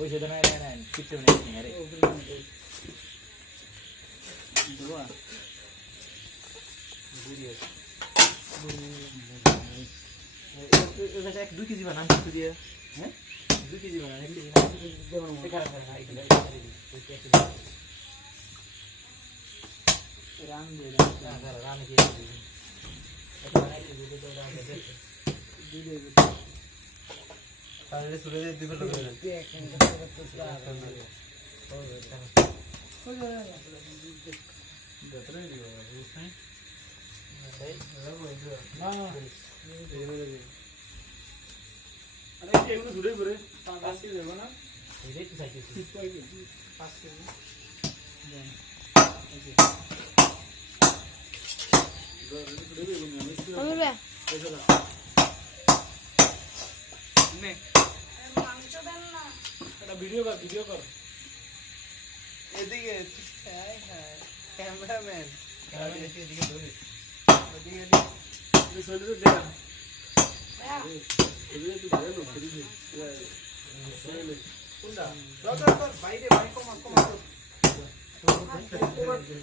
ওই সেটা নাই নাই নাই কিছু নেই আরে দুয়া ভিডিও এটা এক 2 কেজি বানান কিছু দিয়ে হ্যাঁ 2 কেজি বানান 1 কেজি দেবো না খারাপ খারাপ এটা রাম দে রাম কি এটা বানাই দিতে তো রাম দে দিলে তাহলে সুরে দিবে লোক দেখ তো সারা हो जाएगा गतरे दियो उसने नहीं हां अरे एगुलो जुड़े करे 5 के देबो ना এই তো সাইকেল ঠিক পাই 5 के দেন ওকে গরে जुड़े বেগুন আমি রে এসো নে মাংস দেন না এটা ভিডিও কর এদিকে হাই হাই ক্যামেরাম্যান এদিকে ধরে এদিকে এই শরীরে দে এদিকে তুই ধরে লো এদিকে কোনটা ধর বাইরে ভাই কমা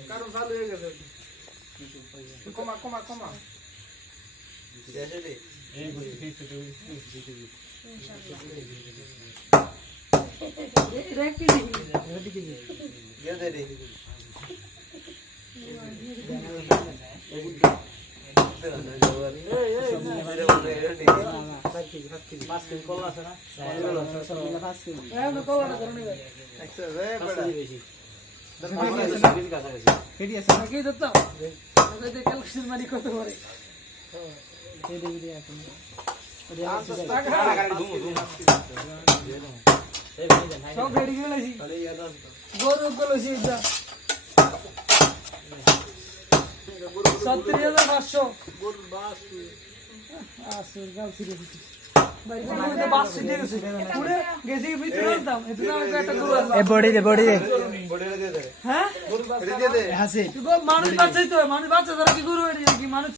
কারণ চালু হয়ে গেছে কমা দেখে দে এই বলি ইনশাআল্লাহ রেখে দিবি ये दे दे সব রেডি করে লাইছি গরু কলসি এটা 37500 গরু বাস আসল গাল ছিল বাইরে বাস ছিল পুরো গেছি ভিতরে দাম এটা একটা গরু আছে এ বডি দে হ্যাঁ গরু বাস দে হাসি মানুষ বাচ্চাই তো মানুষ বাচ্চা যারা কি গরু কি মানুষ